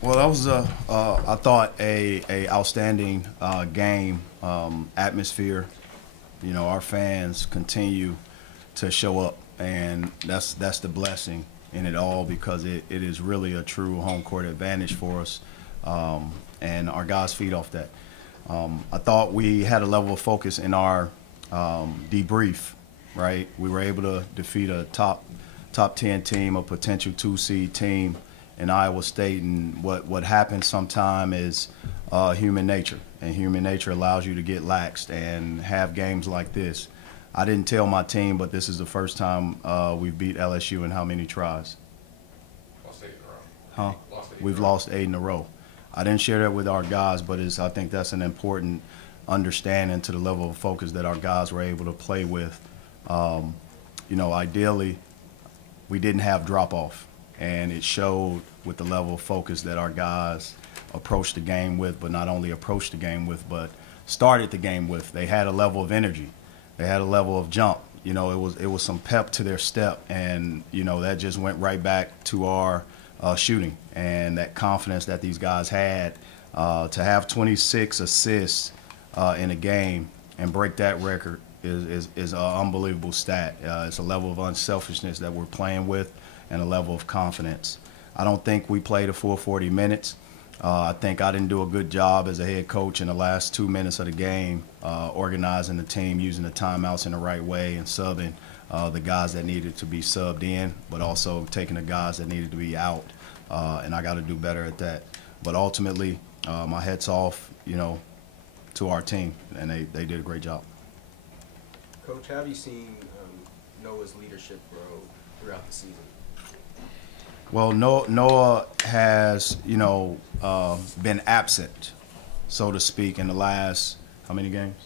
Well, that was I thought a outstanding game atmosphere. You know, our fans continue to show up, and that's the blessing in it all because it is really a true home court advantage for us, and our guys feed off that. I thought we had a level of focus in our debrief. Right, we were able to defeat a top 10 team, a potential 2 seed team in Iowa State, and what happens sometime is human nature, and human nature allows you to get laxed and have games like this. I didn't tell my team, but this is the first time we've beat LSU in how many tries? Lost 8 in a row. Huh? We've lost 8 in a row. I didn't share that with our guys, but I think that's an important understanding to the level of focus that our guys were able to play with. You know, ideally, we didn't have drop-off, and it showed with the level of focus that our guys approached the game with, but not only approached the game with, but started the game with. They had a level of energy. They had a level of jump. You know, it was some pep to their step, and, you know, that just went right back to our shooting and that confidence that these guys had to have 26 assists in a game and break that record is an unbelievable stat. It's a level of unselfishness that we're playing with and a level of confidence. I don't think we played a full 40 minutes. I think I didn't do a good job as a head coach in the last 2 minutes of the game, organizing the team, using the timeouts in the right way, and subbing the guys that needed to be subbed in, but also taking the guys that needed to be out. And I got to do better at that. But ultimately, my head's off, you know, to our team, and they did a great job. Coach, how have you seen Noah's leadership grow throughout the season? Well, Noah has, you know, been absent, so to speak, in the last, how many games?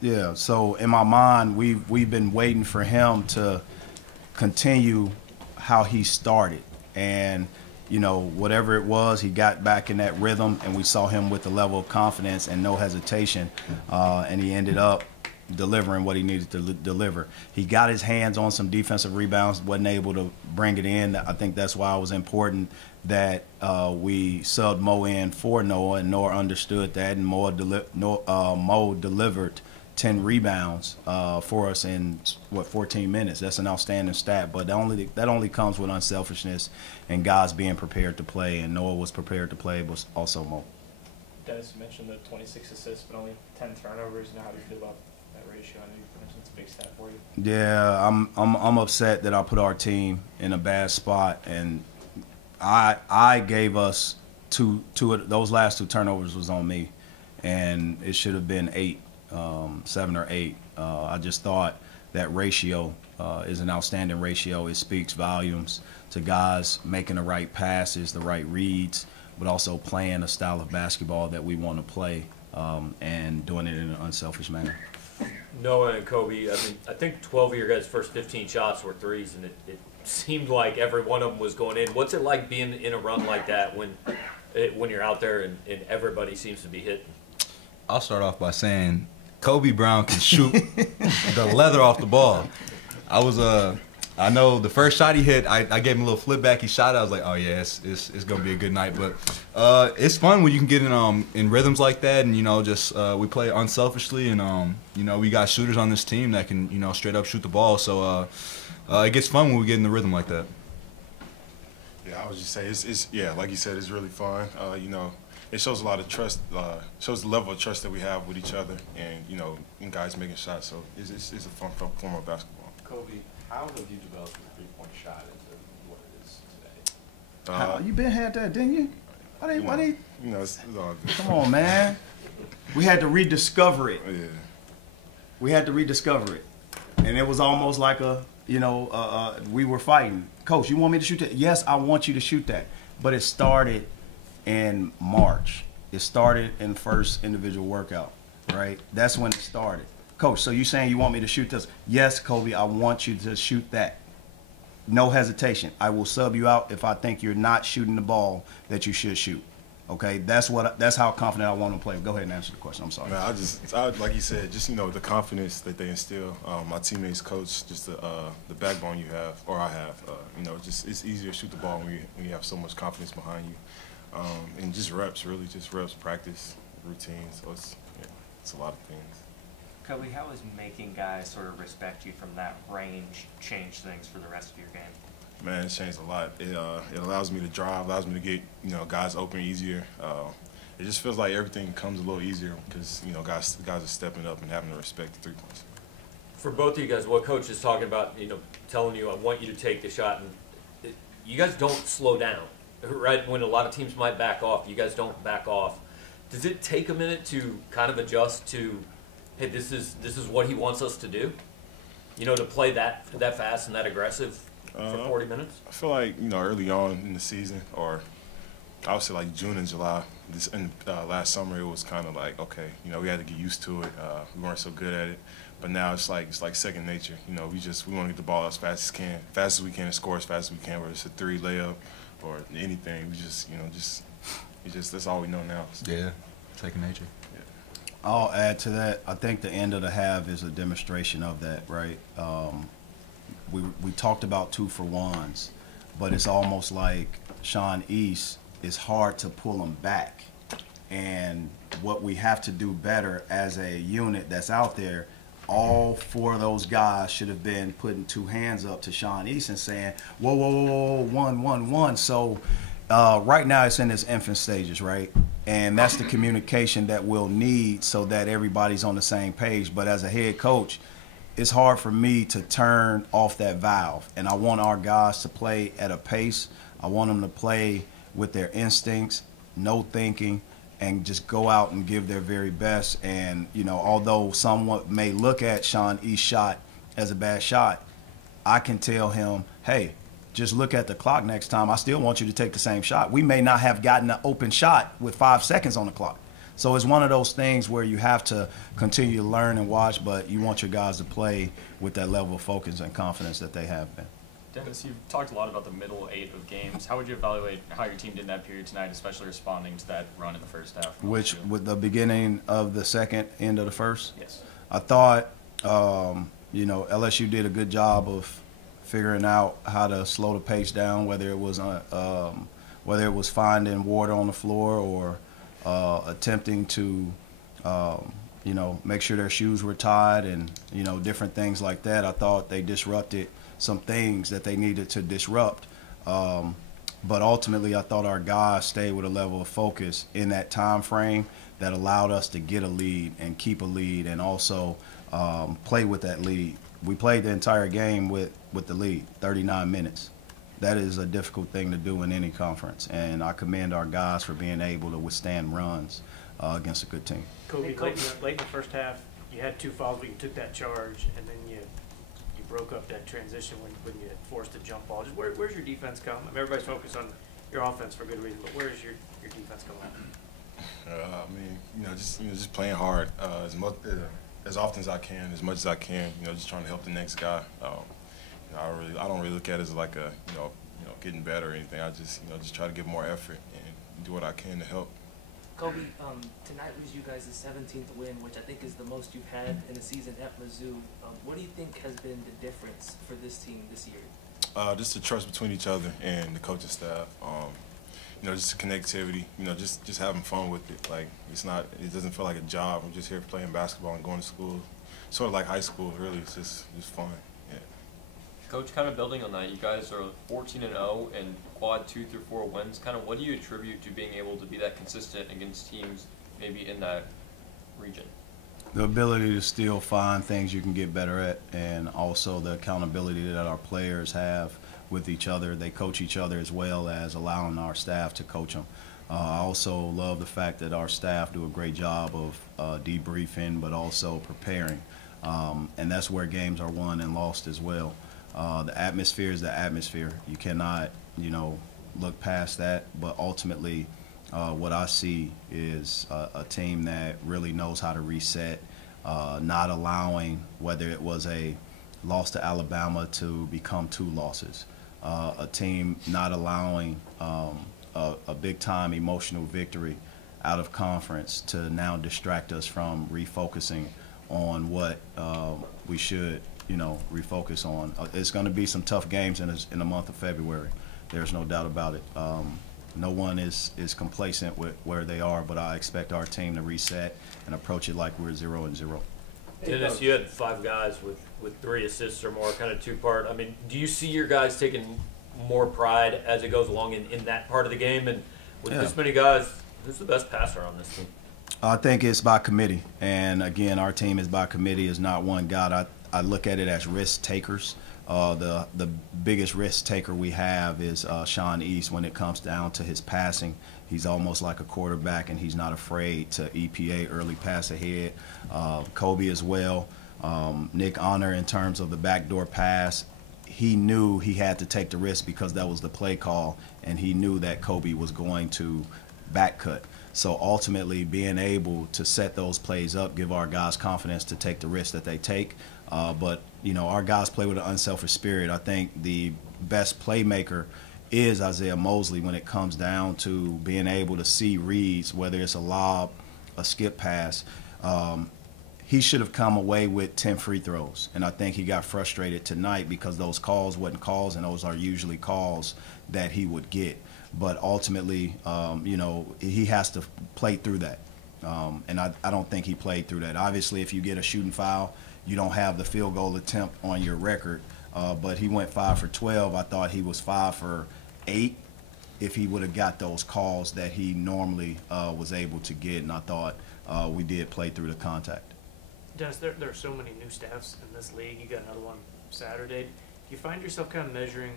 Yeah, so in my mind, we've been waiting for him to continue how he started. And, you know, whatever it was, he got back in that rhythm, and we saw him with a level of confidence and no hesitation, and he ended up delivering what he needed to deliver. He got his hands on some defensive rebounds, wasn't able to bring it in. I think that's why it was important that we subbed Mo in for Noah, and Noah understood that, and Mo delivered 10 rebounds for us in, 14 minutes. That's an outstanding stat, but that only comes with unselfishness and guys being prepared to play, and Noah was prepared to play, but also Mo. Dennis, you mentioned the 26 assists, but only 10 turnovers. Now, how do you feel about that ratio? I know you mentioned it's a big stat for you. Yeah, I'm upset that I put our team in a bad spot, and I gave us two of those last 2 turnovers was on me, and it should have been 8, 7 or 8. I just thought that ratio is an outstanding ratio. It speaks volumes to guys making the right passes, the right reads, but also playing a style of basketball that we want to play and doing it in an unselfish manner. Noah and Kobe, I mean, I think 12 of your guys' first 15 shots were threes, and it seemed like every one of them was going in. What's it like being in a run like that when you're out there and everybody seems to be hitting? I'll start off by saying Kobe Brown can shoot the leather off the ball. I know the first shot he hit, I gave him a little flip back. He shot it. I was like, oh yeah, it's gonna be a good night. But it's fun when you can get in rhythms like that, and you know, just we play unselfishly, and you know, we got shooters on this team that can, you know, straight up shoot the ball. So it gets fun when we get in the rhythm like that. Yeah, I was just saying, it's yeah, like you said, it's really fun. You know, it shows a lot of trust, shows the level of trust that we have with each other, and you know, and guys making shots. So it's a fun form of basketball. Kobe, how have you developed a three-point shot into what it is today? You been had that, didn't you? Why they? You know, it's all good. Come on, man. We had to rediscover it. Yeah. We had to rediscover it, and it was almost like we were fighting. Coach, you want me to shoot that? Yes, I want you to shoot that. But it started in March. It started in the first individual workout, right? That's when it started. Coach, so you saying you want me to shoot this? Yes, Kobe, I want you to shoot that. No hesitation. I will sub you out if I think you're not shooting the ball that you should shoot. Okay, that's how confident I want them to play. Go ahead and answer the question. I'm sorry. Man, I like you said, just the confidence that they instill. My teammates, coach, just the backbone you have, or I have. Just it's easier to shoot the ball when you have so much confidence behind you, and just reps, really, just reps, practice, routine. So it's a lot of things. Kobe, how has making guys sort of respect you from that range change things for the rest of your game? Man, it's changed a lot. It allows me to drive, allows me to get guys open easier. It just feels like everything comes a little easier because guys are stepping up and having to respect the 3-points. For both of you guys, what coach is talking about, telling you, I want you to take the shot, and you guys don't slow down, right? When a lot of teams might back off, you guys don't back off. Does it take a minute to kind of adjust to, hey, this is what he wants us to do? To play that fast and that aggressive for 40 minutes? I feel like, early on in the season, or I would say like June and July, last summer, it was kind of like, okay, we had to get used to it. We weren't so good at it. But now it's like second nature. We want to get the ball as fast as we can, and score as fast as we can, whether it's a 3 layup or anything. We just, that's all we know now. Yeah, second nature. I'll add to that. I think the end of the half is a demonstration of that, right? We talked about 2-for-1s, but it's almost like Sean East is hard to pull him back. And what we have to do better as a unit that's out there, all 4 of those guys should have been putting 2 hands up to Sean East and saying, whoa, whoa, whoa, whoa, 1-1-1. So right now it's in its infant stages, right? And that's the communication that we'll need so that everybody's on the same page. But as a head coach, it's hard for me to turn off that valve. And I want our guys to play at a pace. I want them to play with their instincts, no thinking, and just go out and give their very best. And, although someone may look at Sean East's shot as a bad shot, I can tell him, hey, just look at the clock next time. I still want you to take the same shot. We may not have gotten an open shot with 5 seconds on the clock. So it's one of those things where you have to continue to learn and watch, but you want your guys to play with that level of focus and confidence that they have been. Dennis, you've talked a lot about the middle 8 of games. How would you evaluate how your team did in that period tonight, especially responding to that run in the first half? With the beginning of the second, end of the first? Yes. I thought, LSU did a good job of figuring out how to slow the pace down, whether it was finding water on the floor or attempting to, make sure their shoes were tied and, different things like that. I thought they disrupted some things that they needed to disrupt. But ultimately, I thought our guys stayed with a level of focus in that time frame that allowed us to get a lead and keep a lead and also play with that lead. We played the entire game with the lead, 39 minutes. That is a difficult thing to do in any conference, and I commend our guys for being able to withstand runs against a good team. Kobe, late in the first half, you had 2 fouls, but you took that charge, and then you broke up that transition when you forced a jump ball. Just where's your defense come? I mean, everybody's focused on your offense for good reason, but where's your defense coming out? Just playing hard as often as I can, as much as I can. Just trying to help the next guy. I don't really look at it as like a getting better or anything. I just try to give more effort and do what I can to help. Kobe, tonight was you guys' 17th win, which I think is the most you've had in a season at Mizzou. What do you think has been the difference for this team this year? Just the trust between each other and the coaching staff. Just the connectivity. Just having fun with it. Like it doesn't feel like a job. I'm just here playing basketball and going to school. Sort of like high school, really. It's just fun. Yeah. Coach, kind of building on that, you guys are 14-0 and quad 2 through 4 wins. Kind of what do you attribute to being able to be that consistent against teams maybe in that region? The ability to still find things you can get better at, and also the accountability that our players have with each other. They coach each other as well as allowing our staff to coach them. I also love the fact that our staff do a great job of debriefing, but also preparing. And that's where games are won and lost as well. The atmosphere is the atmosphere. You cannot, look past that. But ultimately, what I see is a team that really knows how to reset, not allowing, whether it was a loss to Alabama to become 2 losses. A team not allowing a big-time emotional victory out of conference to now distract us from refocusing on what we should, refocus on. It's going to be some tough games in the month of February. There's no doubt about it. No one is complacent with where they are, but I expect our team to reset and approach it like we're 0-0. Dennis, you had 5 guys with 3 assists or more, kind of two-part. I mean, do you see your guys taking more pride as it goes along in that part of the game? And with this many guys, who's the best passer on this team? I think it's by committee. And, again, our team is by committee. It's not one guy. I look at it as risk takers. The biggest risk taker we have is Sean East when it comes down to his passing. He's almost like a quarterback, and he's not afraid to EPA, early pass ahead. Kobe as well. Nick Honor in terms of the backdoor pass. He knew he had to take the risk because that was the play call, and he knew that Kobe was going to back cut. So ultimately being able to set those plays up, give our guys confidence to take the risk that they take. But, our guys play with an unselfish spirit. I think the best playmaker is Isaiah Mosley when it comes down to being able to see reads, whether it's a lob, a skip pass. He should have come away with 10 free throws, and I think he got frustrated tonight because those calls wasn't calls, and those are usually calls that he would get. But ultimately, he has to play through that, and I don't think he played through that. Obviously, if you get a shooting foul, you don't have the field goal attempt on your record, but he went 5 for 12. I thought he was 5 for 8 if he would have got those calls that he normally was able to get, and I thought we did play through the contact. Dennis, there are so many new staffs in this league. You got another one Saturday. Do you find yourself kind of measuring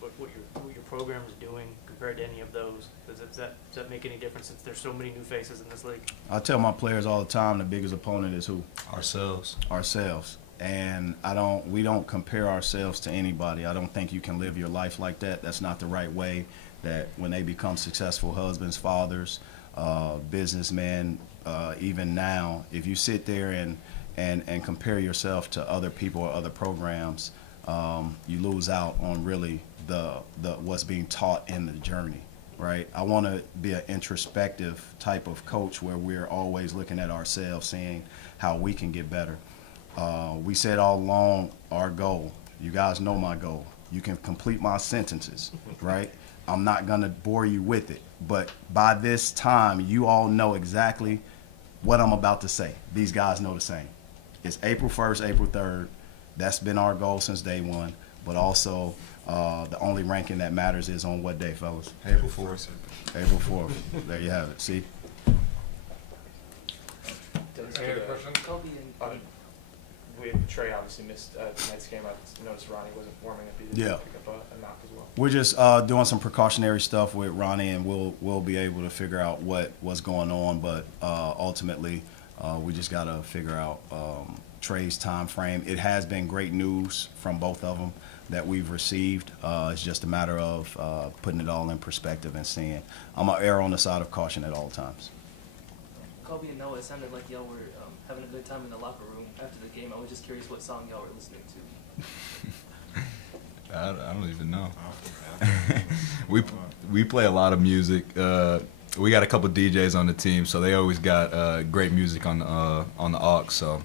what your program is doing compared to any of those? Does that make any difference since there's so many new faces in this league? I tell my players all the time the biggest opponent is who? Ourselves. And we don't compare ourselves to anybody. I don't think you can live your life like that. That's not the right way. That when they become successful husbands, fathers, businessmen, even now, if you sit there and compare yourself to other people or other programs, you lose out on really the what's being taught in the journey, right? I want to be an introspective type of coach where we're always looking at ourselves, seeing how we can get better. We said all along our goal. You guys know my goal. You can complete my sentences, right? I'm not going to bore you with it. But by this time, you all know exactly what I'm about to say. These guys know the same. It's April 1st, April 3rd. That's been our goal since day one. But also, the only ranking that matters is on what day, fellas? April 4th. April 4th. There you have it. See? Any other questions? Kobe and Trey obviously missed tonight's game. I noticed Ronnie wasn't warming up. He did pick up a knock as well. We're just doing some precautionary stuff with Ronnie, and we'll be able to figure out what's going on. But ultimately, we just got to figure out Trey's time frame. It has been great news from both of them that we've received. It's just a matter of putting it all in perspective and seeing. I'm going to err on the side of caution at all times. Kobe and Noah, it sounded like y'all were having a good time in the locker room after the game. I was just curious what song y'all were listening to. I don't even know. we play a lot of music. We got a couple DJs on the team, so they always got great music on the aux. So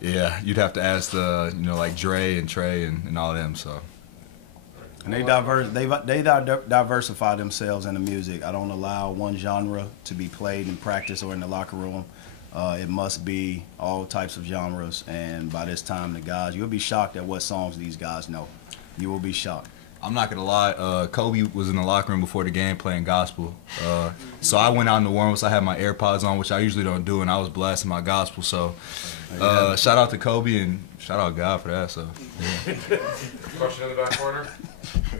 yeah, you'd have to ask like Dre and Trey and all of them. So. And they diversify themselves in the music. I don't allow one genre to be played in practice or in the locker room. It must be all types of genres. And by this time, the guys, you'll be shocked at what songs these guys know. You will be shocked. I'm not gonna lie. Kobe was in the locker room before the game playing gospel. So I went out in the warm-ups. I had my AirPods on, which I usually don't do, and I was blasting my gospel. So shout out to Kobe and shout out God for that. So yeah. Question in the back corner.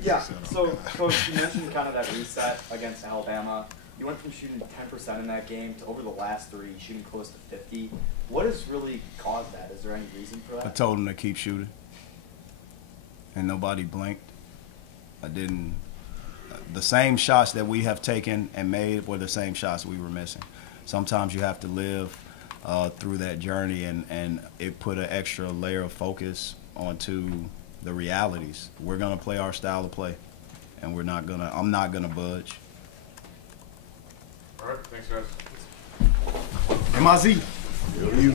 Yeah, so Coach, you mentioned kind of that reset against Alabama. You went from shooting 10% in that game to over the last 3, shooting close to 50. What has really caused that? Is there any reason for that? I told them to keep shooting, and nobody blinked. I didn't. The same shots that we have taken and made were the same shots we were missing. Sometimes you have to live through that journey, and it put an extra layer of focus onto the realities. We're going to play our style of play. and I'm not gonna budge. All right, thanks, guys. MIZ.